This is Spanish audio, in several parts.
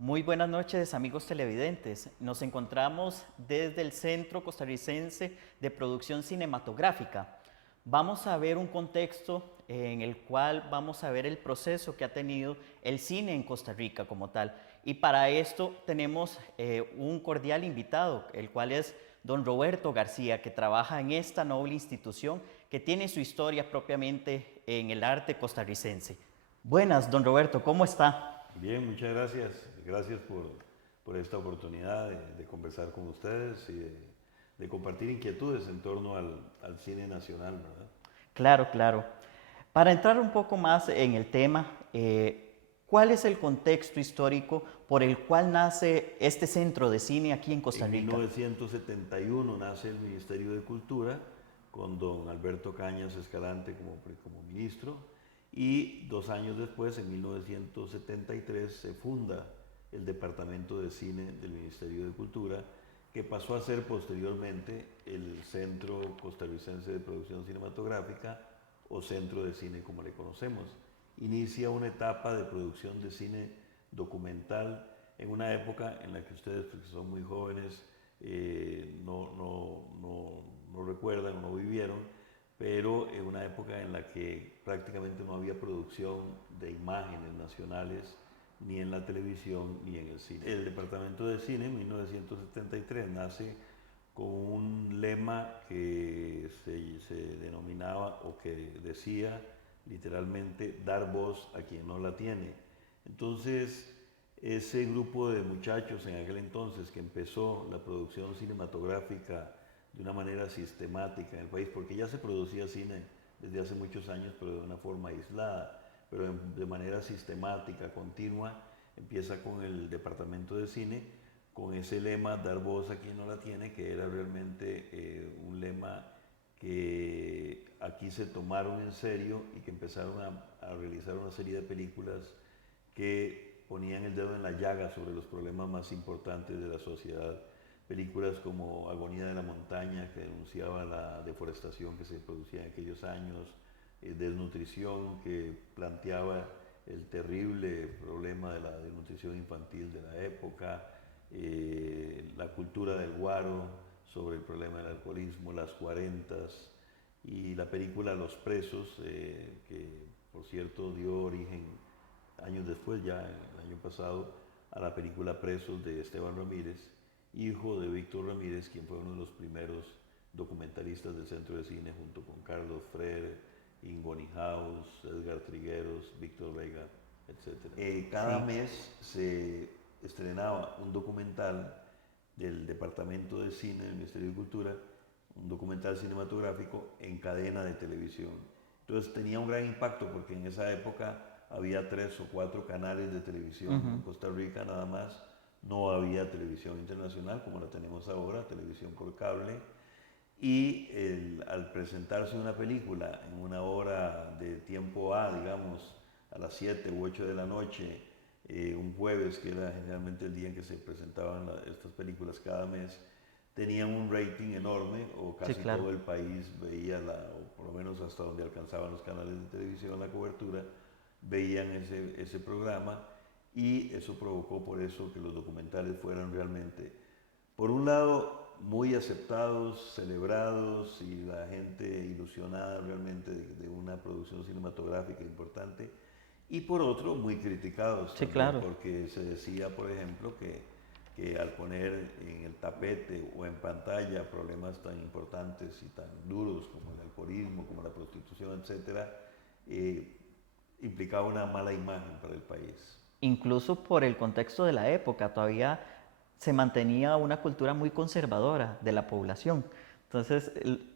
Muy buenas noches, amigos televidentes. Nos encontramos desde el Centro Costarricense de Producción Cinematográfica. Vamos a ver un contexto en el cual vamos a ver el proceso que ha tenido el cine en Costa Rica como tal. Y para esto tenemos un cordial invitado, el cual es don Roberto García, que trabaja en esta noble institución que tiene su historia propiamente en el arte costarricense. Buenas, don Roberto, ¿cómo está? Bien, muchas gracias. Gracias por esta oportunidad de conversar con ustedes y de compartir inquietudes en torno al cine nacional, ¿verdad? Claro, claro. Para entrar un poco más en el tema, ¿cuál es el contexto histórico por el cual nace este centro de cine aquí en Costa En Rica? 1971 nace el Ministerio de Cultura con don Alberto Cañas Escalante como ministro y 2 años después, en 1973, se funda el Departamento de Cine del Ministerio de Cultura, que pasó a ser posteriormente el Centro Costarricense de Producción Cinematográfica o Centro de Cine como le conocemos. Inicia una etapa de producción de cine documental en una época en la que ustedes, porque son muy jóvenes, no recuerdan o no vivieron, pero en una época en la que prácticamente no había producción de imágenes nacionales ni en la televisión ni en el cine. El Departamento de Cine en 1973 nace con un lema que se denominaba o que decía literalmente dar voz a quien no la tiene. Entonces, ese grupo de muchachos en aquel entonces que empezó la producción cinematográfica de una manera sistemática en el país, porque ya se producía cine desde hace muchos años, pero de una forma aislada, pero de manera sistemática, continua, empieza con el departamento de cine, con ese lema, dar voz a quien no la tiene, que era realmente un lema que aquí se tomaron en serio y que empezaron a realizar una serie de películas que ponían el dedo en la llaga sobre los problemas más importantes de la sociedad. Películas como Agonía de la Montaña, que denunciaba la deforestación que se producía en aquellos años, Desnutrición, que planteaba el terrible problema de la desnutrición infantil de la época, La cultura del guaro, sobre el problema del alcoholismo, Las Cuarentas, y la película Los Presos, que por cierto dio origen años después, ya el año pasado, a la película Presos de Esteban Ramírez, hijo de Víctor Ramírez, quien fue uno de los primeros documentalistas del Centro de Cine, junto con Carlos Freire, Ingo Nijaus, Edgar Trigueros, Víctor Vega, etc. Cada Sí, mes se estrenaba un documental del Departamento de Cine del Ministerio de Cultura, un documental cinematográfico en cadena de televisión. Entonces tenía un gran impacto porque en esa época había 3 o 4 canales de televisión. En Costa Rica nada más no había televisión internacional como la tenemos ahora, televisión por cable. Y al presentarse una película en una hora de tiempo A, digamos, a las 7 u 8 de la noche, un jueves, que era generalmente el día en que se presentaban estas películas cada mes, tenían un rating enorme, o sí, casi claro. todo el país veía, o por lo menos hasta donde alcanzaban los canales de televisión la cobertura, veían ese programa, y eso provocó por eso que los documentales fueran realmente, por un lado, muy aceptados, celebrados, y la gente ilusionada realmente de una producción cinematográfica importante, y por otro, muy criticados Sí, también, claro. porque se decía, por ejemplo, que al poner en el tapete o en pantalla problemas tan importantes y tan duros como el alcoholismo, como la prostitución, etcétera, eh, implicaba una mala imagen para el país. Incluso por el contexto de la época, todavía se mantenía una cultura muy conservadora de la población. Entonces,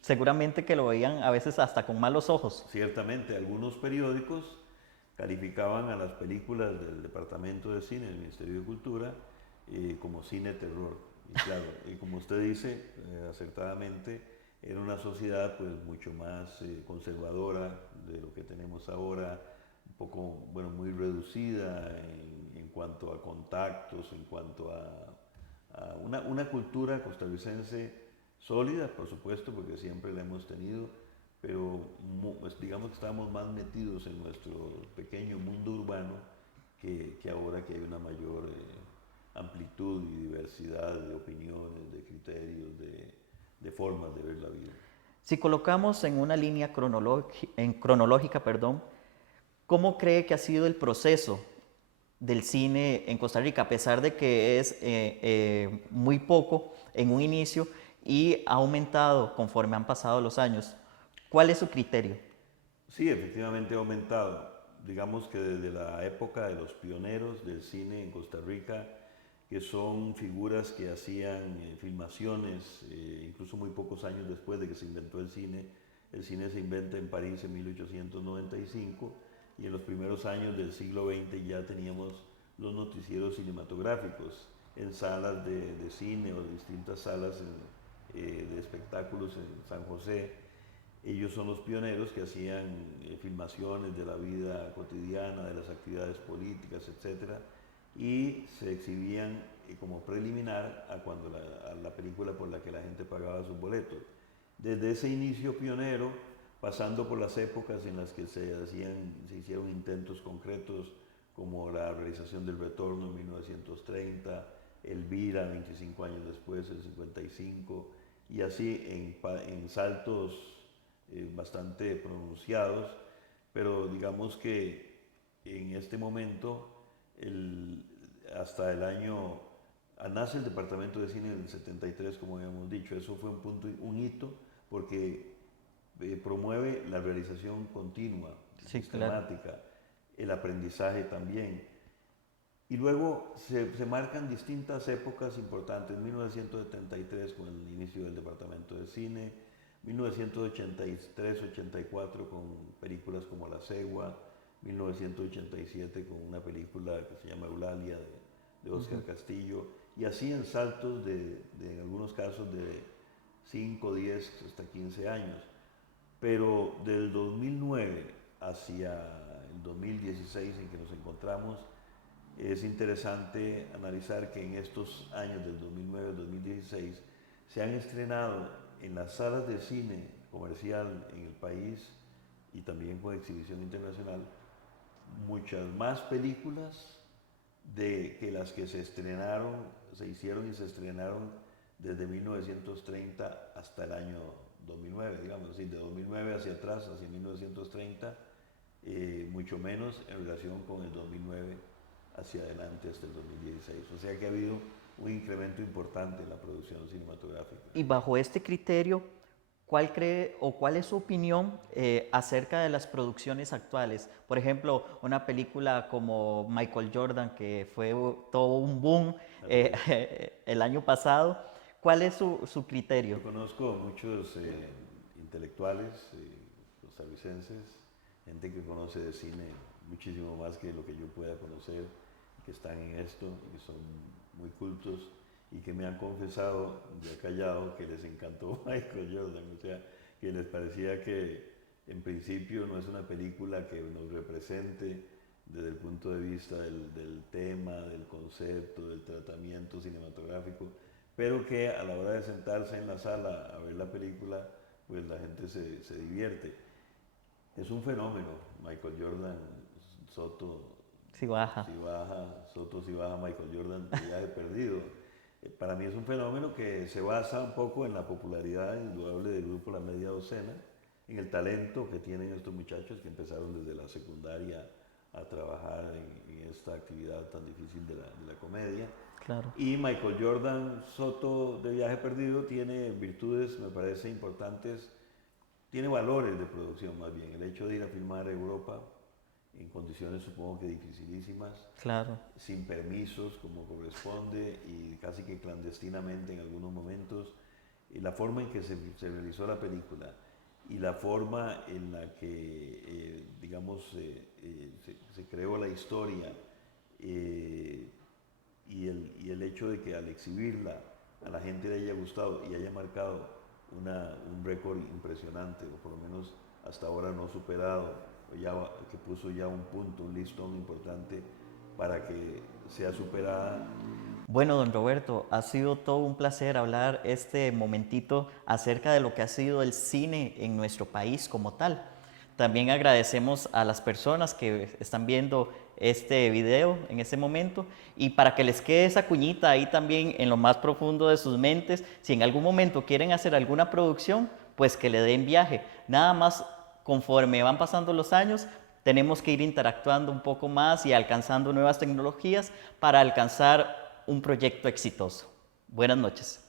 seguramente que lo veían a veces hasta con malos ojos. Ciertamente, algunos periódicos calificaban a las películas del Departamento de Cine del Ministerio de Cultura como cine terror. Y claro, y como usted dice, acertadamente, era una sociedad pues mucho más conservadora de lo que tenemos ahora, un poco, bueno, muy reducida en cuanto a contactos, en cuanto a una cultura costarricense sólida, por supuesto, porque siempre la hemos tenido, pero pues, digamos que estábamos más metidos en nuestro pequeño mundo urbano que ahora que hay una mayor amplitud y diversidad de opiniones, de criterios, de formas de ver la vida. Si colocamos en una línea cronológica, ¿cómo cree que ha sido el proceso del cine en Costa Rica, a pesar de que es muy poco en un inicio y ha aumentado conforme han pasado los años? ¿Cuál es su criterio? Sí, efectivamente ha aumentado. Digamos que desde la época de los pioneros del cine en Costa Rica, que son figuras que hacían filmaciones, incluso muy pocos años después de que se inventó el cine. El cine se inventa en París en 1895 y en los primeros años del siglo XX ya teníamos los noticieros cinematográficos en salas de cine o distintas salas de espectáculos en San José. Ellos son los pioneros que hacían filmaciones de la vida cotidiana, de las actividades políticas, etcétera, y se exhibían como preliminar a la película por la que la gente pagaba sus boletos. Desde ese inicio pionero, pasando por las épocas en las que se hicieron intentos concretos, como la realización del Retorno en 1930, Elvira 25 años después, en 55, y así en saltos bastante pronunciados, pero digamos que en este momento, hasta el año, nace el Departamento de Cine del 73, como habíamos dicho, eso fue un hito, porque promueve la realización continua, Sí, claro. sistemática, el aprendizaje también. Y luego se marcan distintas épocas importantes, 1973 con el inicio del Departamento de Cine, 1983-84 con películas como La Cegua, 1987 con una película que se llama Eulalia de Óscar Castillo, y así en saltos en algunos casos de 5, 10 hasta 15 años. Pero del 2009 hacia el 2016 en que nos encontramos, es interesante analizar que en estos años del 2009 al 2016 se han estrenado en las salas de cine comercial en el país y también con exhibición internacional muchas más películas que las que se hicieron y se estrenaron desde 1930 hasta el año 2009, digamos así, de 2009 hacia atrás, hacia 1930, mucho menos en relación con el 2009 hacia adelante hasta el 2016. O sea que ha habido un incremento importante en la producción cinematográfica. Y bajo este criterio, ¿cuál cree o cuál es su opinión acerca de las producciones actuales? Por ejemplo, una película como Michael Jordan, que fue todo un boom el año pasado. ¿Cuál es su criterio? Yo conozco muchos intelectuales costarricenses, gente que conoce de cine muchísimo más que lo que yo pueda conocer, que están en esto, que son muy cultos y que me han confesado de callado que les encantó Michael Jordan, o sea, que les parecía que en principio no es una película que nos represente desde el punto de vista del tema, del concepto, del tratamiento cinematográfico, pero que a la hora de sentarse en la sala a ver la película, pues la gente se divierte. Es un fenómeno, Michael Jordan, Soto, Si baja. si baja, Soto si baja, Michael Jordan, viaje perdido. Para mí es un fenómeno que se basa un poco en la popularidad indudable del grupo La Media Docena, en el talento que tienen estos muchachos que empezaron desde la secundaria a trabajar en esta actividad tan difícil de la comedia. Claro. Y Michael Jordan, Soto de Viaje Perdido, tiene virtudes, me parece, importantes, tiene valores de producción más bien. El hecho de ir a filmar a Europa en condiciones supongo que dificilísimas, Claro. sin permisos como corresponde y casi que clandestinamente en algunos momentos, y la forma en que se realizó la película y la forma en la que, digamos, se creó la historia y el hecho de que al exhibirla a la gente le haya gustado y haya marcado un récord impresionante, o por lo menos hasta ahora no superado, que puso ya un punto, un listón importante para que sea superada. Bueno, don Roberto, ha sido todo un placer hablar este momentito acerca de lo que ha sido el cine en nuestro país como tal. También agradecemos a las personas que están viendo este video en ese momento y para que les quede esa cuñita ahí también en lo más profundo de sus mentes, si en algún momento quieren hacer alguna producción, pues que le den viaje. Nada más conforme van pasando los años, tenemos que ir interactuando un poco más y alcanzando nuevas tecnologías para alcanzar un proyecto exitoso. Buenas noches.